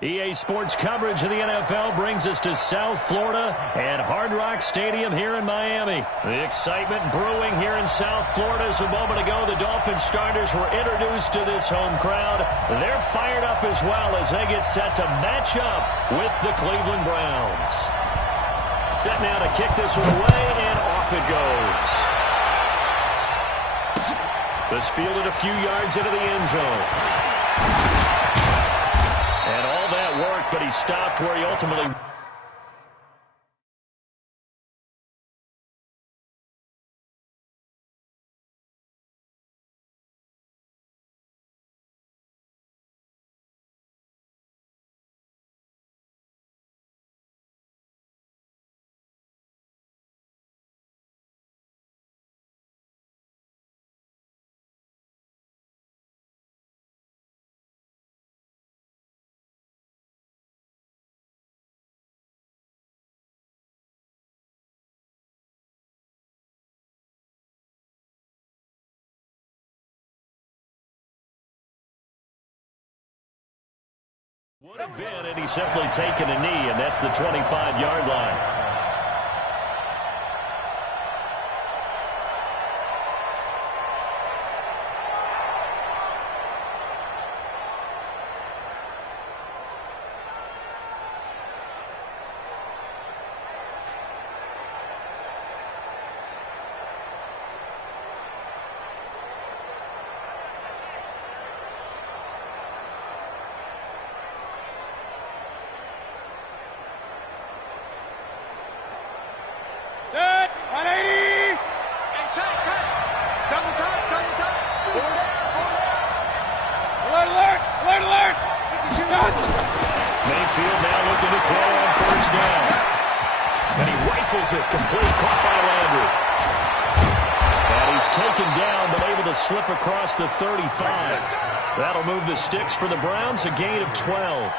EA Sports coverage of the NFL brings us to South Florida at Hard Rock Stadium here in Miami. The excitement brewing here in South Florida as a moment ago the Dolphins starters were introduced to this home crowd. They're fired up as well as they get set to match up with the Cleveland Browns. Set now to kick this one away, and off it goes. This fielded a few yards into the end zone. And all that work, but he stopped where he ultimately... Would have been, and he's simply taken a knee, and that's the 25-yard line. Mayfield now looking to throw on first down. And he rifles it, complete, caught by Landry. And he's taken down, but able to slip across the 35. That'll move the sticks for the Browns, a gain of 12.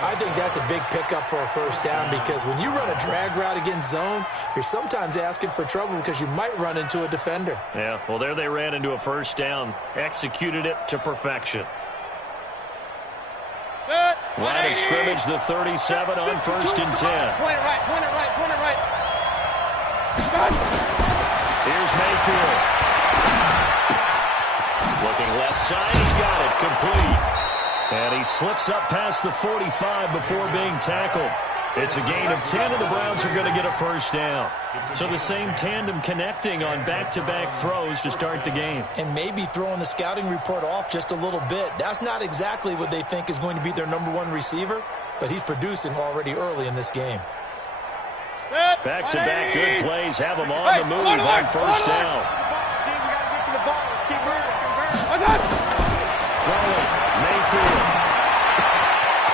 I think that's a big pickup for a first down because when you run a drag route against zone, you're sometimes asking for trouble because you might run into a defender. Yeah, well, there they ran into a first down, executed it to perfection. Line of scrimmage, the 37 on first and 10. Point it right, point it right, point it right. Here's Mayfield. Looking left side, he's got it, complete. And he slips up past the 45 before being tackled. It's a gain of 10, and the Browns are going to get a first down. So the same tandem connecting on back-to-back throws to start the game. And maybe throwing the scouting report off just a little bit. That's not exactly what they think is going to be their #1 receiver, but he's producing already early in this game. Back-to-back good plays have him on the move on first down. Throwing, Mayfield.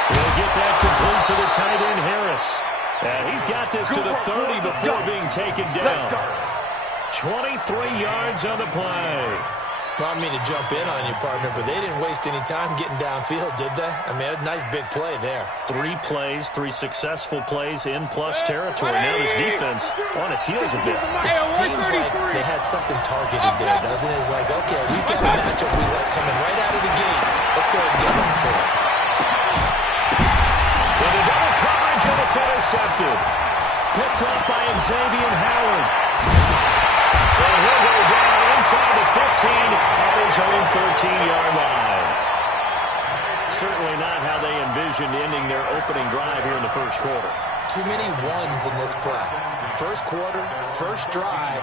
He'll get that complete to the tight end, Harris. And he's got this to the 30 before being taken down. 23 yards on the play. Well, I mean to jump in on you, partner, but they didn't waste any time getting downfield, did they? I mean, a nice big play there. 3 plays, 3 successful plays in plus territory. Now this defense on its heels a bit. It seems like they had something targeted there, doesn't it? It's like, okay, we've got a matchup we like coming right out of the gate. Let's go ahead and get on to it. With a double coverage, and it's intercepted. Picked off by Xavier Howard. And he'll go down inside the 15 at his own 13-yard line. Certainly not how they envisioned ending their opening drive here in the first quarter. Too many ones in this play. First quarter, first drive,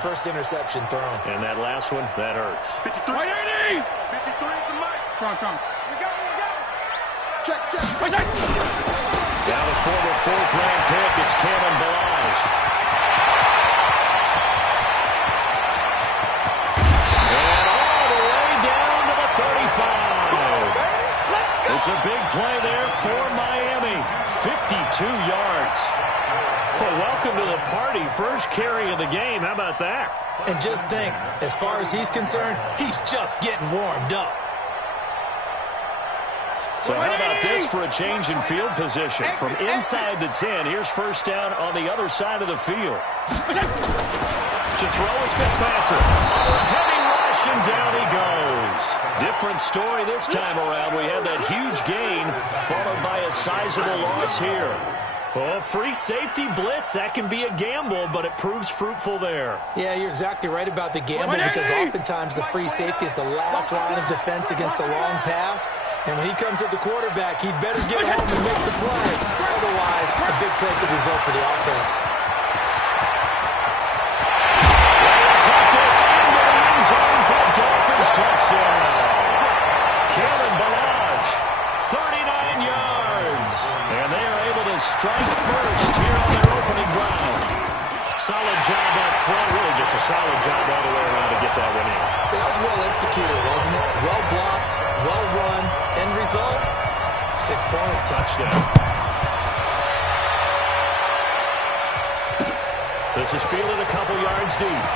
first interception thrown. And that last one, that hurts. 53. 53 is the mic. Come. We got it. Check. Now the former 4th-round pick, it's Cameron Balaj. And all the way down to the 35. It's a big play there for Miami. 52 yards. Well, welcome to the party. First carry of the game. How about that? And just think, as far as he's concerned, he's just getting warmed up. So how about this for a change in field position? From inside the 10, here's first down on the other side of the field. To throw is Fitzpatrick. Under a heavy rush, and down he goes. Different story this time around. We had that huge gain for sizable loss here. Well, free safety blitz, that can be a gamble, but it proves fruitful there. Yeah, you're exactly right about the gamble because oftentimes the free safety is the last line of defense against a long pass. And when he comes at the quarterback, he'd better get home and make the play. Otherwise, a big play could result for the offense. Dolphins touchdown. Kalen Balaj, 39 yards. And they are able to strike first here on their opening drive. Solid job up front. Really just a solid job all the way around to get that one in. That was well executed, wasn't it? Well blocked, well run. End result, 6 points. Touchdown. This is fielded a couple yards deep.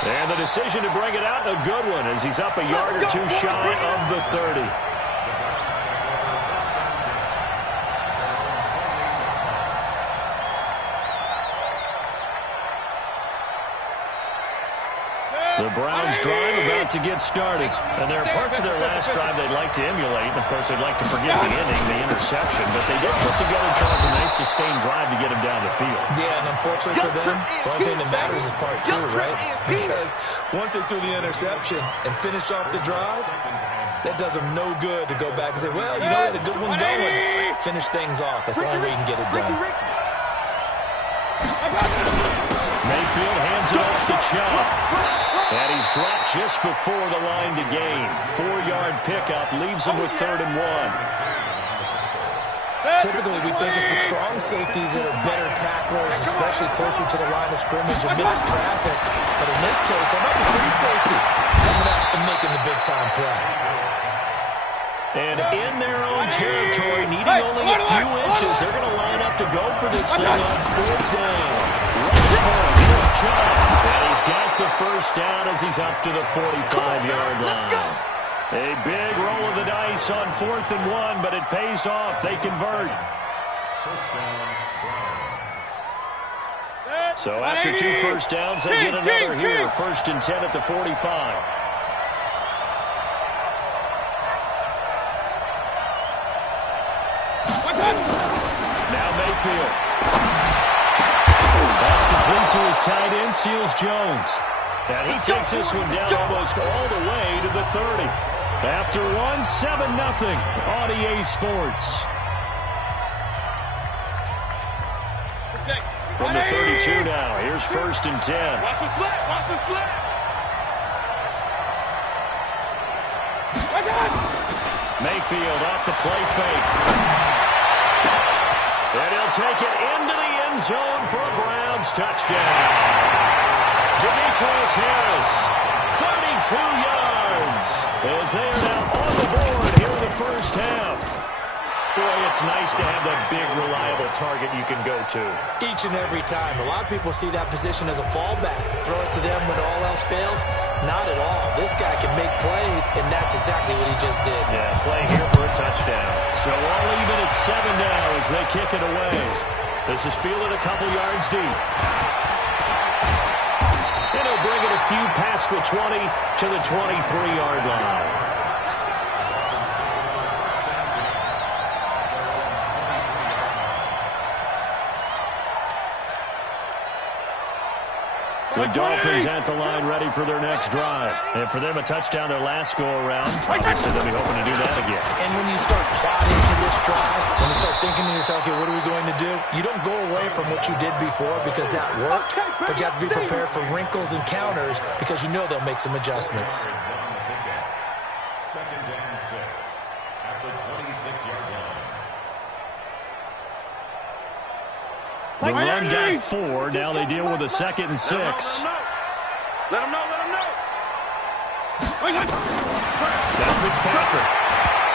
And the decision to bring it out, a good one, as he's up a yard or two shy of the 30. The Browns drive about to get started. And there are parts of their last drive they'd like to emulate. And, of course, they'd like to forget the ending, the interception. But they did put together, Charles, a nice sustained drive to get him down the field. Yeah, and unfortunately for them, the only thing that matters is part two, right? Because once they threw the interception and finished off the drive, that does them no good to go back and say, well, you know, we had a good one going. Finish things off. That's the only way you can get it done. Mayfield hands it off to Chubb. And he's dropped just before the line to gain. 4-yard pickup leaves him with 3rd and 1. Typically, we think it's the strong safeties that are better tacklers, especially closer to the line of scrimmage amidst traffic. But in this case, how about the free safety coming out and making the big-time play? And in their own territory, needing only a few inches, they're going to line up to go for this thing on 4th down. Here's Chubb, and he's got the first down as he's up to the 45-yard line. A big roll of the dice on 4th and 1, but it pays off. They convert. So after 2 first downs, they get another here. 1st and 10 at the 45. Now Mayfield. That's complete to his tight end, Seals Jones. And he takes this one down almost all the way to the 30. After 7-0 on EA Sports. From the 32 now, here's 1st and 10. Watch the slip, watch the slip. Mayfield off the play fake. And he'll take it into the end zone for a Browns touchdown. Demetrius Harris, 32 yards, as they are now on the board here in the first half. Boy, it's nice to have that big, reliable target you can go to. Each and every time. A lot of people see that position as a fallback. Throw it to them when all else fails. Not at all. This guy can make plays, and that's exactly what he just did. Yeah, play here for a touchdown. So all even at 7 now as they kick it away. This is fielded a couple yards deep. And he'll bring it a few past the 20 to the 23-yard line. The Dolphins at the line ready for their next drive. And for them, a touchdown their last go-around. Obviously, they'll be hoping to do that again. And when you start plotting for this drive, when you start thinking to yourself, okay, what are we going to do? You don't go away from what you did before because that worked, but you have to be prepared for wrinkles and counters because you know they'll make some adjustments. 2nd and 6 at the 26-yard line. The run got 4. Now they deal with a 2nd and 6. Let him know. Now Fitzpatrick.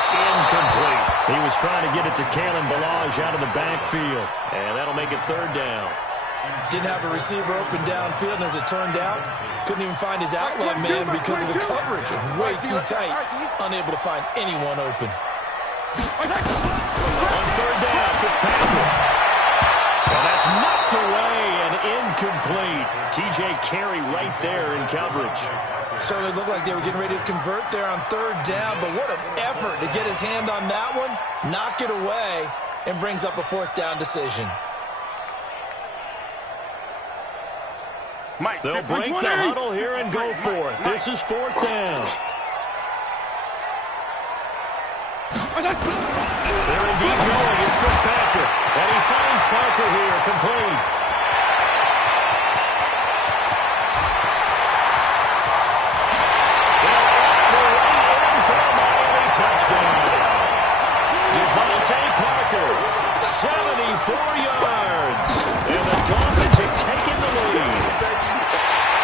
Incomplete. He was trying to get it to Kalen Balaj out of the backfield. And that'll make it 3rd down. Didn't have a receiver open downfield, and as it turned out, couldn't even find his outlet man because of the coverage. It's way too tight. Unable to find anyone open. On 3rd down, Fitzpatrick. And that's knocked away and incomplete. TJ Carey right there in coverage. Certainly looked like they were getting ready to convert there on third down, but what an effort to get his hand on that one, knock it away, and brings up a fourth down decision. Mike, they'll break the huddle here and go for it. This is fourth down. They're indeed going. It's Fitzpatrick. And he finds Parker here, complete. They're right in for a Miami touchdown. Devontae Parker, 74 yards. And the Dolphins have taken the lead.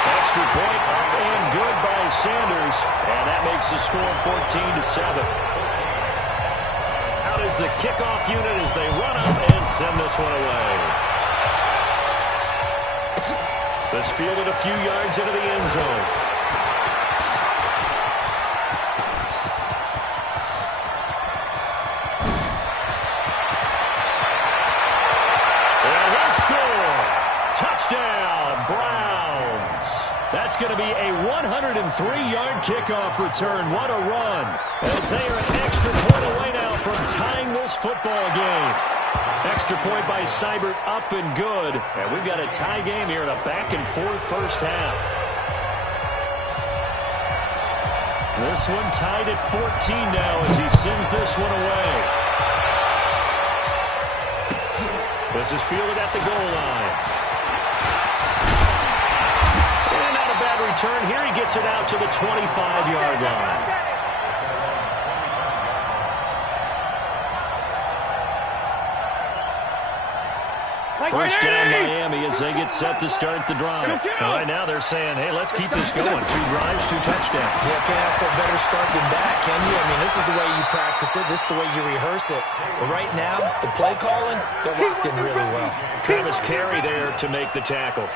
Extra point up and good by Sanders. And that makes the score 14-7. Out is the kickoff unit as they run up and send this one away. This fielded a few yards into the end zone. And he'll score. Touchdown, Browns. That's going to be a 103-yard kickoff return. What a run. As they are an extra point away now from tying this football game. Extra point by Seibert, up and good. And we've got a tie game here in a back-and-forth first half. This one tied at 14 now as he sends this one away. This is fielded at the goal line. And not a bad return. Here he gets it out to the 25-yard line. First down Miami as they get set to start the drive. Right now they're saying, hey, let's keep this going. 2 drives, 2 touchdowns. Yeah, can't ask for a better start than that, can you? I mean, this is the way you practice it. This is the way you rehearse it. But right now, the play calling, they're locked in really well. Travis Carey there to make the tackle.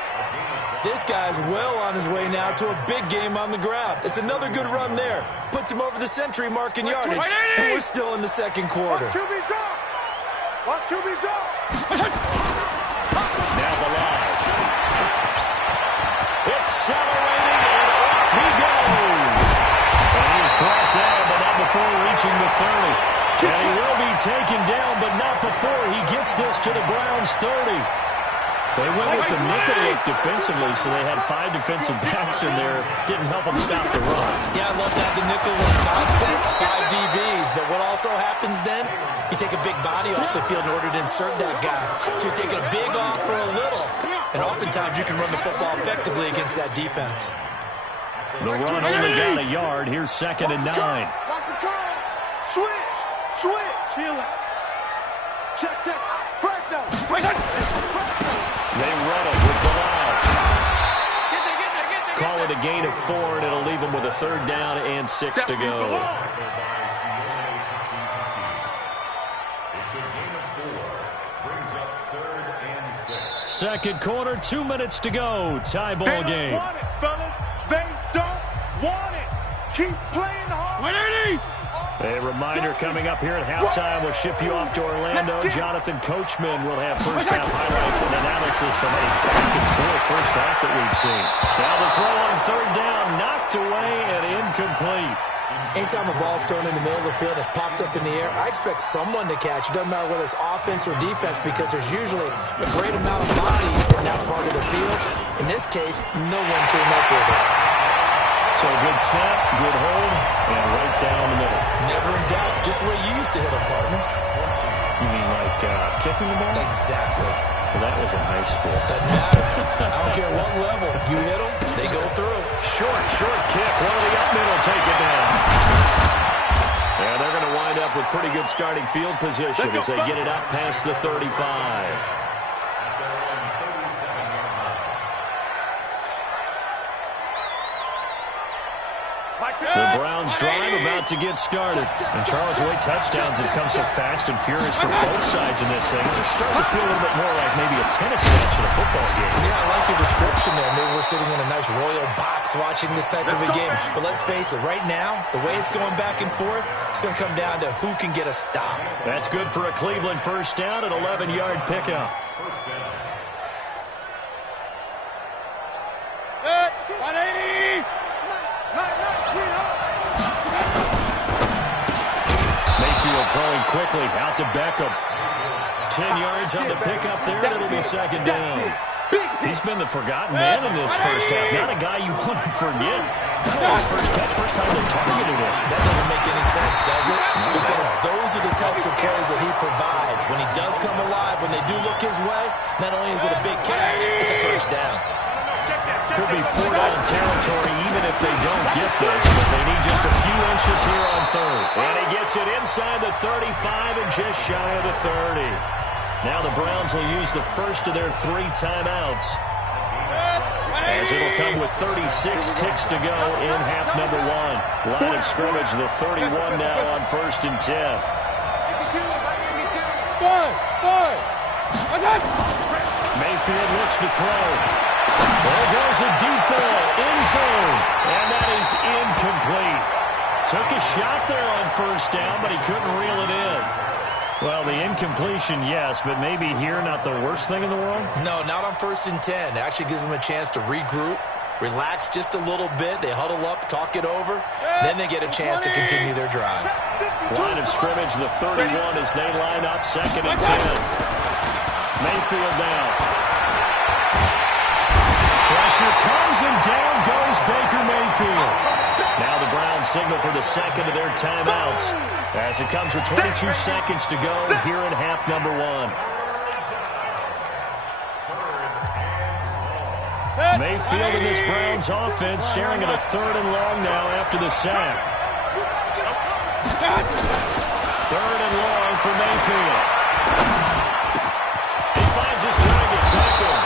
This guy's well on his way now to a big game on the ground. It's another good run there. Puts him over the century mark in yardage. And we're still in the second quarter. Watch QB drop. Watch QB drop. Now Balaj. Accelerating, and off he goes. And he is brought down, but not before reaching the 30. And he will be taken down, but not before he gets this to the Browns' 30. They went with the nickel look defensively, so they had 5 defensive backs in there. Didn't help them stop the run. Yeah, I love that, the nickel look nonsense, 5 DBs. But what also happens then, you take a big body off the field in order to insert that guy. So you're taking a big off for a little. And oftentimes you can run the football effectively against that defense. The run only got a yard. Here's 2nd and 9. Watch the curl. Switch. Switch. Feel it. Check, check. Break down. They run it with Balaj. Call it a gain of 4, and it'll leave them with a 3rd down and 6 to go. Second quarter, 2 minutes to go. Tie ball game. They don't want it, fellas. They don't want it. Keep playing hard. A reminder coming up here at halftime. We'll ship you off to Orlando. Jonathan Coachman will have first half highlights and analysis from a back-and-forth first half that we've seen. Now the throw on 3rd down, knocked away and incomplete. Anytime a ball's thrown in the middle of the field and it's popped up in the air, I expect someone to catch. It doesn't matter whether it's offense or defense because there's usually a great amount of bodies in that part of the field. In this case, no one came up with it. So a good snap, good hold, and right down the middle. Never in doubt. Just the way you used to hit them, partner. You mean like kicking the ball? Exactly. Well, that was in high school. Doesn't matter. I don't care what level. You hit them, they go through. Short kick. One of the up middle, take it down. And they're going to wind up with pretty good starting field position as they get it up past the 35. The Browns drive about to get started. And Charles, Wade touchdowns have come so fast and furious for both sides in this thing. It's starting to feel a little bit more like maybe a tennis match in a football game. Yeah, I like your description there. Maybe we're sitting in a nice royal box watching this type of a game. But let's face it, right now, the way it's going back and forth, it's going to come down to who can get a stop. That's good for a Cleveland first down, an 11-yard pickup. First down. throwing quickly out to Beckham. 10 yards on the pickup there, and it'll be second down. He's been the forgotten man in this first half. Not a guy you want to forget. His first catch, first time they targeted him. That doesn't make any sense, does it? Because those are the types of plays that he provides. When he does come alive, when they do look his way, not only is it a big catch, it's a first down. Could be 4-down territory even if they don't get this, but they need just a few inches here on third. And he gets it inside the 35 and just shy of the 30. Now the Browns will use the first of their 3 timeouts, as it'll come with 36 ticks to go in half number 1. Line of scrimmage, the 31 now on 1st and 10. Mayfield looks to throw. There goes a deep ball, end zone, and that is incomplete. Took a shot there on first down, but he couldn't reel it in. Well, the incompletion, yes, but maybe here not the worst thing in the world? No, not on 1st and 10. It actually gives them a chance to regroup, relax just a little bit. They huddle up, talk it over, then they get a chance to continue their drive. Line of scrimmage, the 31 as they line up, 2nd and 10. Mayfield down. Pressure comes and down goes Baker Mayfield. Now the Browns signal for the second of their timeouts as it comes with 22 seconds to go here in half number 1. Mayfield and this Browns offense staring at a 3rd and long now after the sack. 3rd and long for Mayfield. He finds his target, Beckham.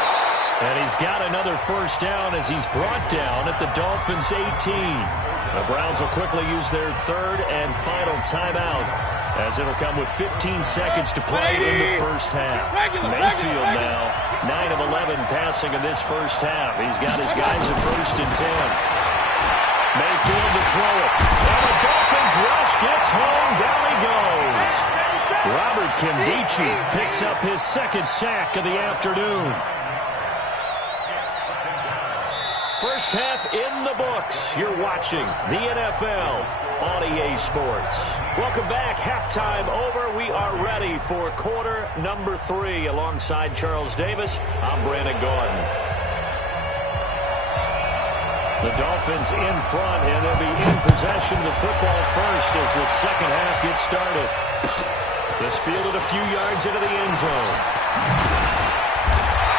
And he's got another first down as he's brought down at the Dolphins' 18. The Browns will quickly use their 3rd and final timeout as it'll come with 15 seconds to play in the first half. Mayfield now, 9 of 11 passing in this first half. He's got his guys at 1st and 10. Mayfield to throw it. And the Dolphins rush gets home. Down he goes. Robert Kindici picks up his 2nd sack of the afternoon. First half in the books. You're watching the NFL on EA Sports. Welcome back. Halftime over. We are ready for quarter number 3. Alongside Charles Davis, I'm Brandon Gordon. The Dolphins in front, and they'll be in possession of the football first as the second half gets started. This fielded a few yards into the end zone.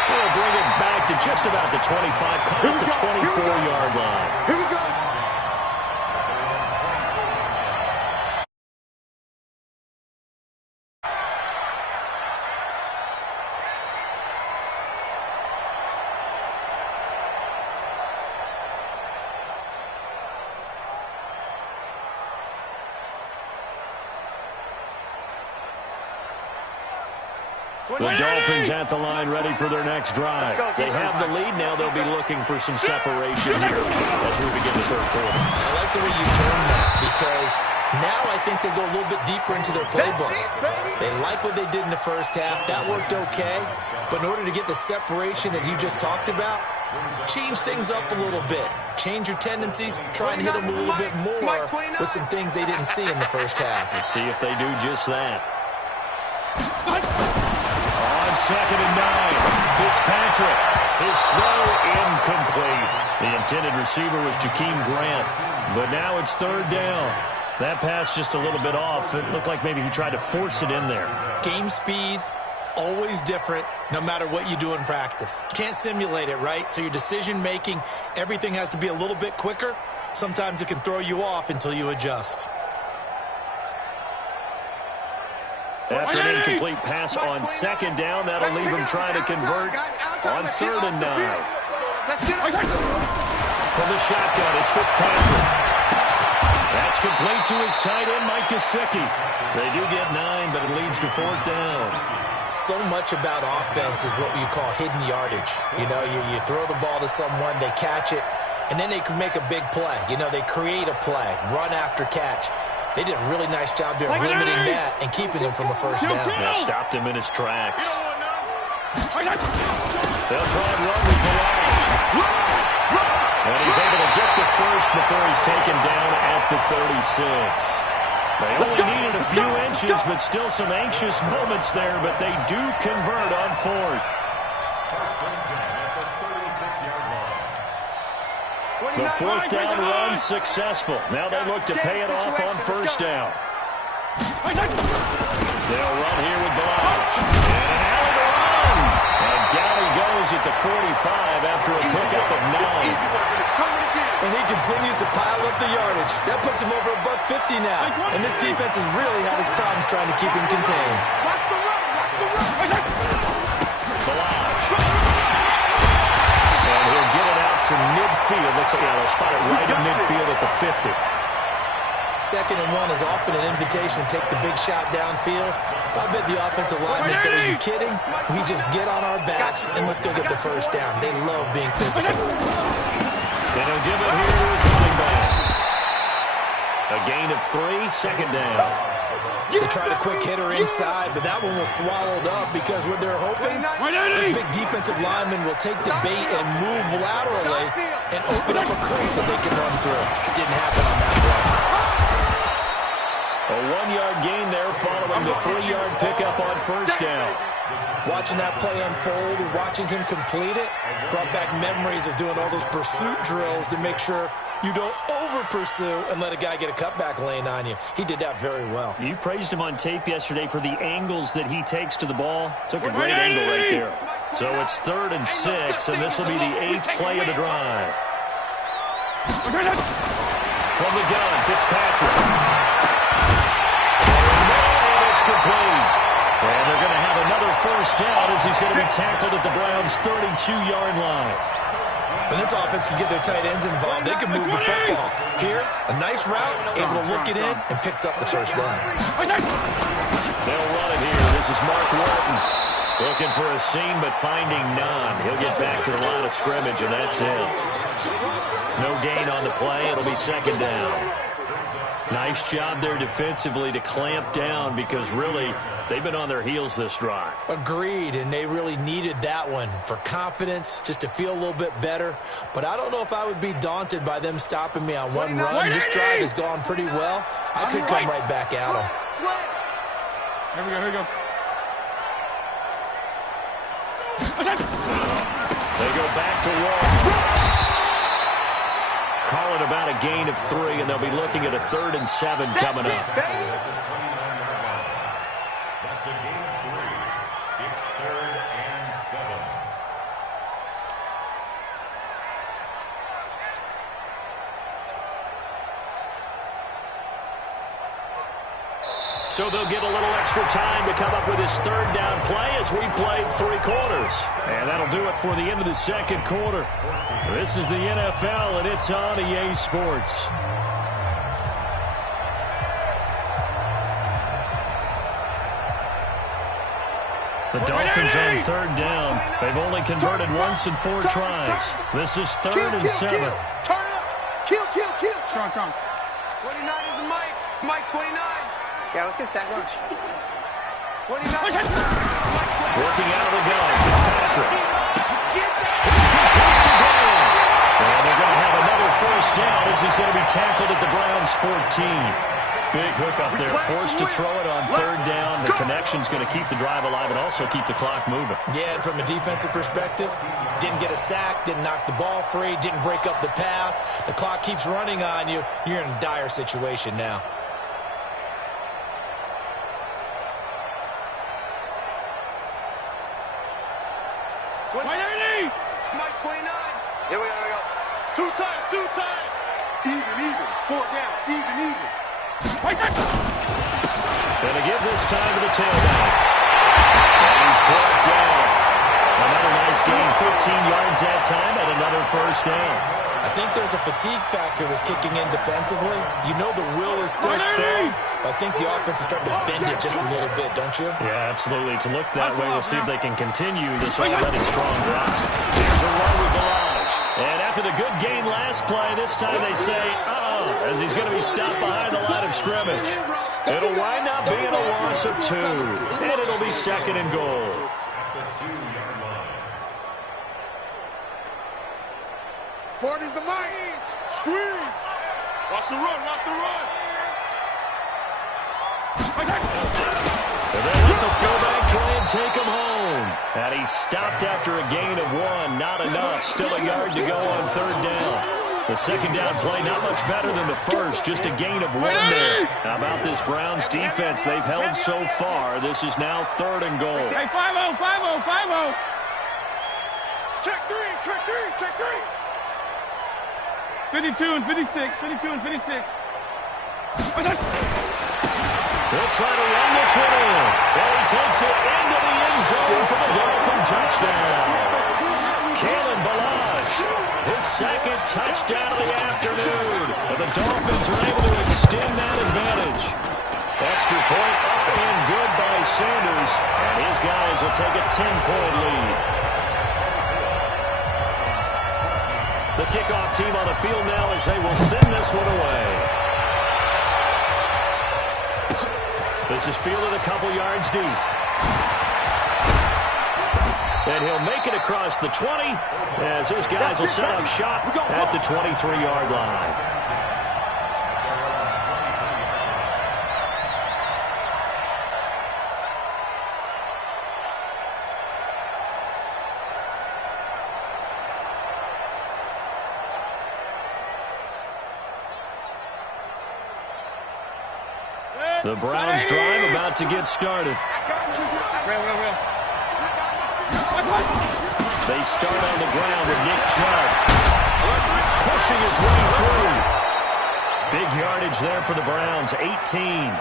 They'll bring it back to just about the 25, caught at the 24-yard line. Here we go. The Dolphins at the line, ready for their next drive. They have the lead. Now they'll be looking for some separation here as we begin the third quarter. I like the way you term that because now I think they go a little bit deeper into their playbook. They like what they did in the first half. That worked okay. But in order to get the separation that you just talked about, change things up a little bit. Change your tendencies. Try and hit them a little bit more with some things they didn't see in the first half. Let's see if they do just that. On 2nd and 9, Fitzpatrick. His throw incomplete. The intended receiver was Jakeem Grant. But now it's 3rd down. That pass just a little bit off. It looked like maybe he tried to force it in there. Game speed, always different, no matter what you do in practice. Can't simulate it, right? So your decision-making, everything has to be a little bit quicker. Sometimes it can throw you off until you adjust. After an incomplete pass on 2nd down, that'll leave him trying to convert on 3rd and 9. From the shotgun, it's Fitzpatrick. That's complete to his tight end, Mike Gesicki. They do get 9, but it leads to 4th down. So much about offense is what you call hidden yardage. You know, you throw the ball to someone, they catch it, and then they can make a big play. You know, they create a play, run after catch. They did a really nice job there limiting that and keeping him from a first down. Now stopped him in his tracks. They'll try and run with Mirage. And he's able to get the first before he's taken down at the 36. They only needed a few inches, but still some anxious moments there, but they do convert on fourth. The fourth down run successful. Now they look to pay it off on first down. They'll run here with Balaj. And out of the run. And down he goes at the 45 after a pickup of 9. And he continues to pile up the yardage. That puts him over $150 now. And this defense has really had his problems trying to keep him contained. Balaj. And he'll get it out to midfield. Looks like they'll spot it right at midfield at the 50. 2nd and 1 is often an invitation to take the big shot downfield. I bet the offensive lineman said, are you kidding? We just get on our backs and let's go get the first down. They love being physical. And he'll give it here to his running back. A gain of 3, second down. They tried a quick hitter inside, but that one was swallowed up because what they're hoping, this big defensive lineman will take the bait and move laterally and open up a crease that they can run through. It didn't happen on that play. A 1-yard gain there following the 3-yard pickup on first down. Watching that play unfold and watching him complete it brought back memories of doing all those pursuit drills to make sure you don't over-pursue and let a guy get a cutback lane on you. He did that very well. You praised him on tape yesterday for the angles that he takes to the ball. Took a great angle right there. So it's 3rd and 6, and this will be the 8th play of the drive. From the gun, Fitzpatrick. Complete. And they're going to have another first down as he's going to be tackled at the Browns' 32-yard line. When this offense can get their tight ends involved, they can move the football. Here, a nice route, able to look it in, and picks up the first down. They'll run it here. This is Mark Walton. Looking for a seam, but finding none. He'll get back to the line of scrimmage, and that's it. No gain on the play. It'll be second down. Nice job there defensively to clamp down because really they've been on their heels this drive. Agreed, and they really needed that one for confidence, just to feel a little bit better. But I don't know if I would be daunted by them stopping me on one run. This drive has gone pretty well. I could come right back at them. Here we go, here we go. They go back to Walton. Call it about a gain of 3, and they'll be looking at a 3rd and 7 coming up. That's a gain of 3. It's 3rd and 7. So they'll get a little extra time to come up with his 3rd down play as we played 3 quarters. And that'll do it for the end of the second quarter. This is the NFL, and it's on EA Sports. The Dolphins on 3rd down. They've only converted once in 4 tries. This is 3rd and 7. Turn it up. Kill. Come on. 29 is the mic. Mike 29. Yeah, let's get sack lunch. 29. Working out of the gun, Fitzpatrick. And they're going to have another first down as he's going to be tackled at the Browns' 14. Big hook up there, forced to throw it on 3rd down. The connection's going to keep the drive alive and also keep the clock moving. Yeah, and from a defensive perspective, didn't get a sack, didn't knock the ball free, didn't break up the pass. The clock keeps running on you. You're in a dire situation now. Mike 29. Here we go. 2 times. Even. 4 down. Even. Going to give this time to the tailback. And he's brought down. Another nice gain, 13 yards that time, and another first down. I think there's a fatigue factor that's kicking in defensively. You know the will is still strong, but I think the offense is starting to bend it just a little bit, don't you? Yeah, absolutely. It's looked that way. We'll see if they can continue this already strong drive. Here's a run with Balaj. And after the good gain last play, this time they say, as he's going to be stopped behind the line of scrimmage. It'll wind up being a loss of 2, and it'll be 2nd and goal. At the 2-yard line. 40's the mic. Squeeze. Watch the run. And they let the fullback try and take him home. And he stopped after a gain of 1. Not enough. Still a yard to go on 3rd down. The 2nd down play, not much better than the first. Just a gain of 1 there. How about this Browns defense they've held so far? This is now 3rd and goal. Hey, 5-0, 5-0, 5-0. Check 3, check 3, check 3. 52 and 56, 52 and 56. They'll try to run this one in. And he takes it into the end zone for the Dolphin touchdown. Kalen Balazs, his 2nd touchdown of the afternoon. And the Dolphins are able to extend that advantage. Extra point up and good by Sanders. And his guys will take a 10-point lead. The kickoff team on the field now as they will send this one away. This is fielded a couple yards deep. And he'll make it across the 20 as his guys will set up shop at the 23-yard line. The Browns drive about to get started. Real. They start on the ground with Nick Chubb pushing his way through. Big yardage there for the Browns, 18.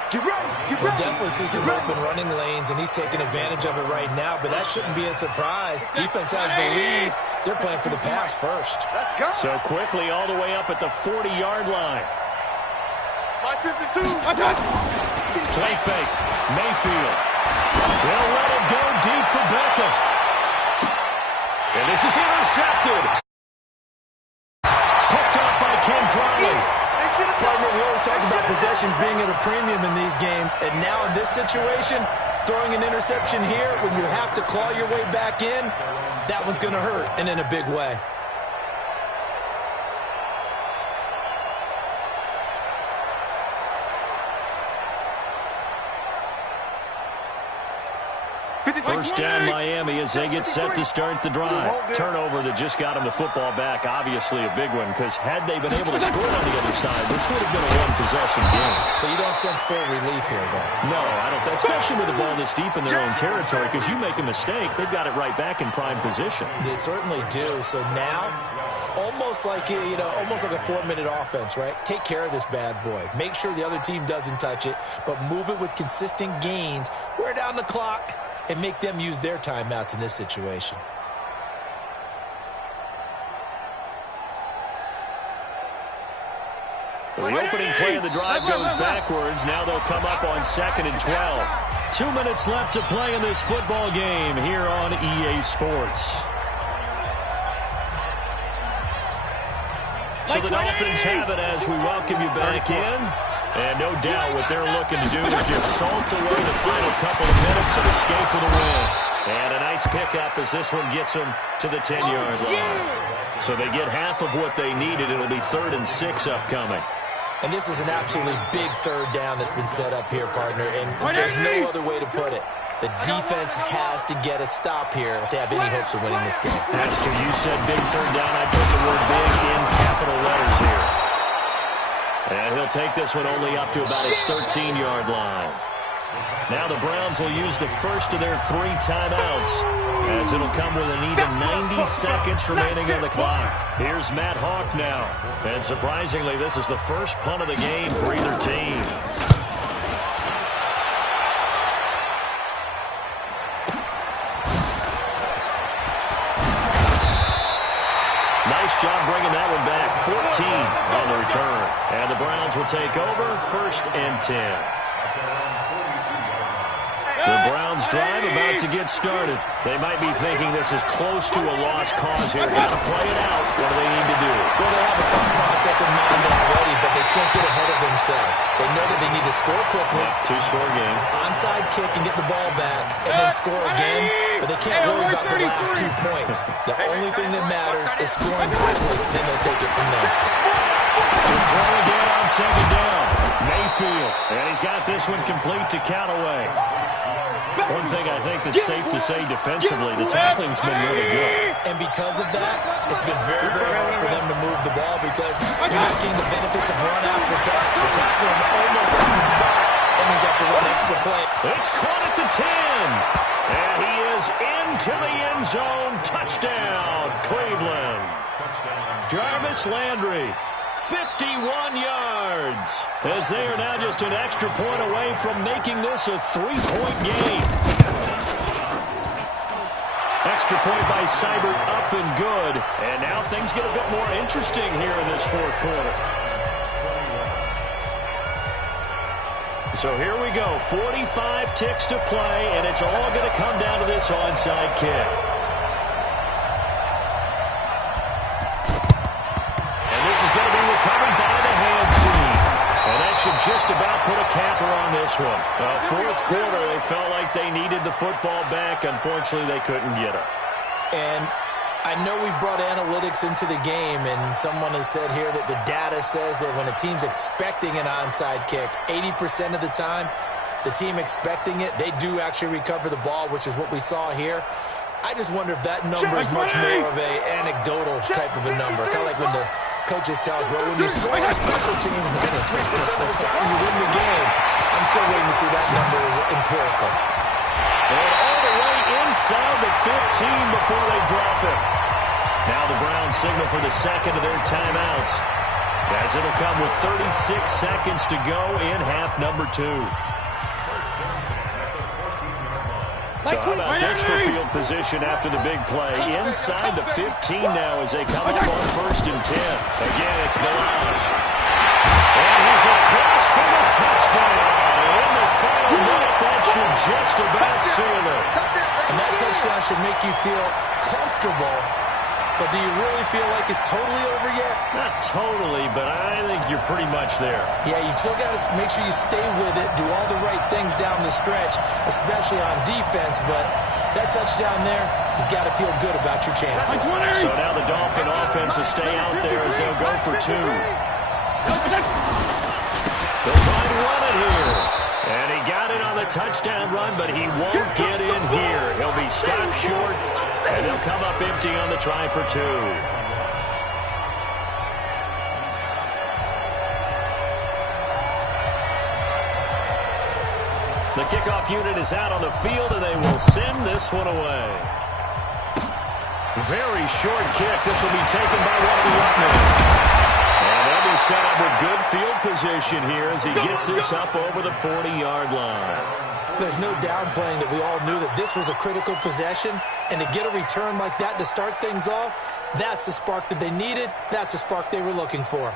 We'll definitely see some open running lanes, and he's taking advantage of it right now, but that shouldn't be a surprise. Defense has the lead. They're playing for the pass first. Let's go. So quickly all the way up at the 40-yard line. My 52. Play fake. Mayfield. They'll let it go deep for Beckham. And this is intercepted. Picked off by Ken Crowley. Partner, we always talk about possessions being at a premium in these games, and now in this situation, throwing an interception here when you have to claw your way back in, that one's going to hurt, and in a big way. First down Miami as they get set to start the drive. Turnover that just got them the football back. Obviously a big one because had they been able to score on the other side, this would have been a one-possession game. So you don't sense full relief here, then? No, I don't. Especially with the ball this deep in their own territory because you make a mistake, they've got it right back in prime position. They certainly do. So now, almost like almost like a 4-minute offense, right? Take care of this bad boy. Make sure the other team doesn't touch it, but move it with consistent gains. Wear down the clock and make them use their timeouts in this situation. So the opening play of the drive goes backwards. Now they'll come up on 2nd and 12. 2 minutes left to play in this football game here on EA Sports. So the Dolphins have it as we welcome you back in. And no doubt what they're looking to do is just salt away the final couple of minutes and escape with a win. And a nice pickup as this one gets them to the 10-yard line. So they get half of what they needed. It'll be 3rd and 6 upcoming. And this is an absolutely big 3rd down that's been set up here, partner. And there's no other way to put it. The defense has to get a stop here if they have any hopes of winning this game. Pastor, you said big 3rd down. I put the word big in capital letters here. And he'll take this one only up to about his 13-yard line. Now the Browns will use the first of their 3 timeouts as it'll come with an even 90 seconds remaining on the clock. Here's Matt Hawk now. And surprisingly, this is the first punt of the game for either team. Nice job bringing that one back. 14 on the return. And the Browns will take over 1st and 10. The Browns drive about to get started. They might be thinking this is close to a lost cause here. Got to play it out. What do they need to do? Well, they have a thought process in mind already, but they can't get ahead of themselves. They know that they need to score quickly. Yeah, 2-score game. Onside kick and get the ball back, and then score again. But they can't worry about the last 2 points. The only thing that matters is scoring quickly, then they'll take it from there. To throw again on second down. Mayfield. And he's got this one complete to Callaway. One thing I think that's safe to say defensively, the tackling's been really good. And because of that, it's been very, very hard for them to move the ball because you're not getting the benefits of run after catch. You're tackling him almost on the spot, and he's have to run extra play. It's caught at the 10. And he is into the end zone. Touchdown, Cleveland. Jarvis Landry. 51 yards, as they are now just an extra point away from making this a 3-point game. Extra point by Seibert, up and good. And now things get a bit more interesting here in this fourth quarter. So here we go, 45 ticks to play, and it's all going to come down to this onside kick. Should just about put a capper on this one. Fourth quarter, they felt like they needed the football back. Unfortunately, they couldn't get it. And I know we brought analytics into the game, and someone has said here that the data says that when a team's expecting an onside kick, 80% of the time, the team expecting it, they do actually recover the ball, which is what we saw here. I just wonder if that number is much more of a anecdotal type of a number, kind of like when the coaches tell us, well, when you score on special teams, 93% of the time you win the game. I'm still waiting to see that number is empirical. And all the way inside the 15 before they drop it. Now the Browns signal for the second of their timeouts, as it'll come with 36 seconds to go in half number 2. So how about this for field position after the big play? Inside the 15 now as they come up on 1st and 10. Again, it's Melange. And he's across for the touchdown. In the final minute, that should just about seal it. And that touchdown should make you feel comfortable. But do you really feel like it's totally over yet? Not totally, but I think you're pretty much there. Yeah, you still got to make sure you stay with it, do all the right things down the stretch, especially on defense. But that touchdown there, you got to feel good about your chances. So now the Dolphin offense will stay out there as they'll go for 2. They'll try and run it here. And he got it on the touchdown run, but he won't get in here. He'll be stopped short, and they'll come up empty on the try for 2. The kickoff unit is out on the field, and they will send this one away. Very short kick. This will be taken by one of the Up-men. And they'll be set up with good field position here as he gets this up over the 40-yard line. There's no downplaying that we all knew that this was a critical possession, and to get a return like that to start things off, that's the spark that they needed. That's the spark they were looking for.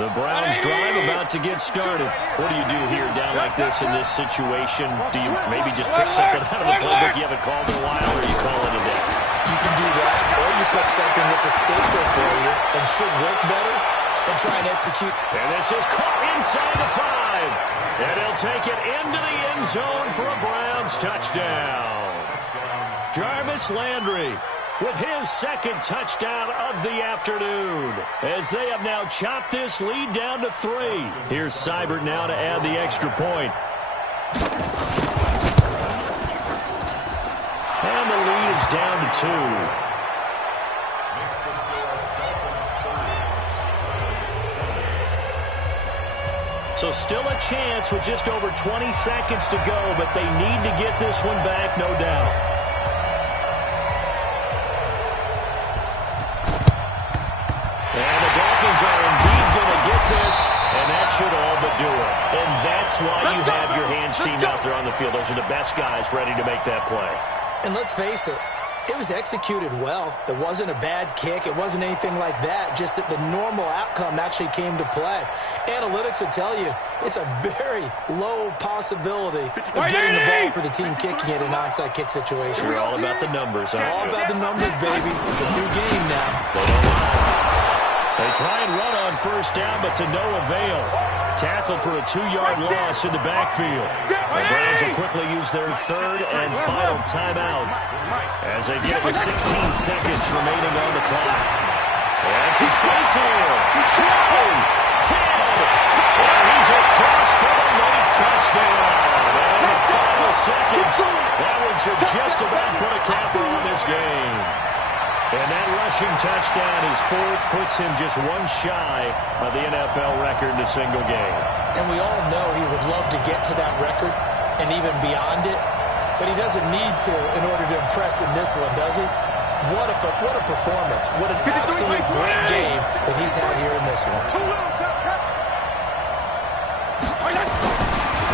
The Browns drive about to get started. What do you do here down like this in this situation? Do you maybe just pick something out of the playbook you haven't called in a while, or you call it a day? You can do that, or you pick something that's a staple for you and should work better and try and execute. And this is caught inside the 5. And he'll take it into the end zone for a Browns touchdown. Jarvis Landry with his second touchdown of the afternoon, as they have now chopped this lead down to 3. Here's Seibert now to add the extra point. And the lead is down to 2. So still a chance with just over 20 seconds to go, but they need to get this one back, no doubt. Are indeed going to get this, and that should all but do it. And that's why you have your hands team out there on the field. Those are the best guys ready to make that play. And let's face it, it was executed well. It wasn't a bad kick. It wasn't anything like that, just that the normal outcome actually came to play. Analytics will tell you it's a very low possibility of getting the ball for the team kicking it in an onside kick situation. You're all about the numbers, aren't you? All about the numbers, baby. It's a new game now. They don't lie. They try and run on first down, but to no avail. Tackled for a 2-yard loss in the backfield. The Browns will quickly use their third and final timeout as they get it with 16 seconds remaining on the clock. That's his space here. 10. And he's across for the late touchdown. And the final seconds, that one should just about put a capper on this game. And that rushing touchdown, his fourth, puts him just one shy of the NFL record in a single game. And we all know he would love to get to that record and even beyond it, but he doesn't need to in order to impress in this one, does he? What a performance. What an absolute great game that he's had here in this one.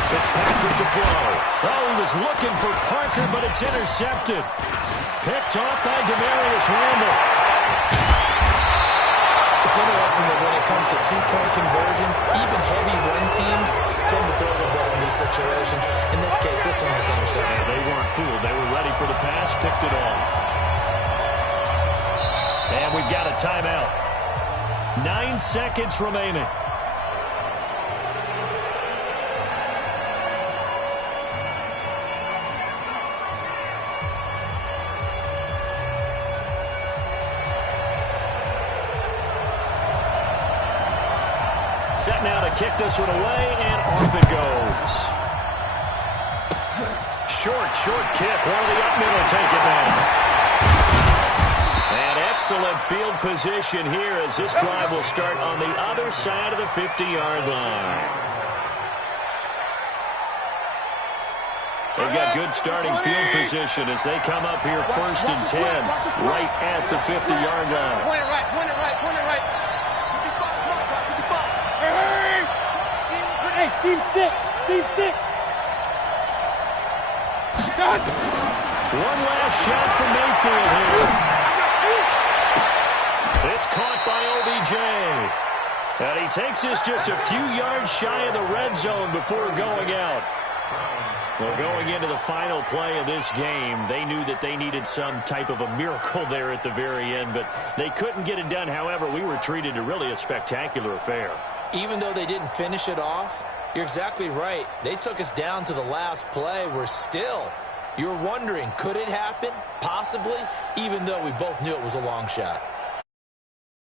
Fitzpatrick to throw. Oh, he was looking for Parker, but it's intercepted. Picked off by Demarius Randall. It's interesting that when it comes to two-point conversions, even heavy run teams tend to throw the ball in these situations. In this case, this one was intercepted. Yeah, they weren't fooled. They were ready for the pass, picked it off. And we've got a timeout. 9 seconds remaining. Set now to kick this one away, and off it goes. Short kick. One of the up middle take it now. And excellent field position here as this drive will start on the other side of the 50-yard line. They've got good starting field position as they come up here 1st and 10, right at the 50-yard line. Point it right. Hey, team 6. Done. One last shot from Mayfield here. It's caught by OBJ. And he takes us just a few yards shy of the red zone before going out. Well, going into the final play of this game, they knew that they needed some type of a miracle there at the very end, but they couldn't get it done. However, we were treated to really a spectacular affair. Even though they didn't finish it off, you're exactly right. They took us down to the last play. You're wondering, could it happen? Possibly, even though we both knew it was a long shot.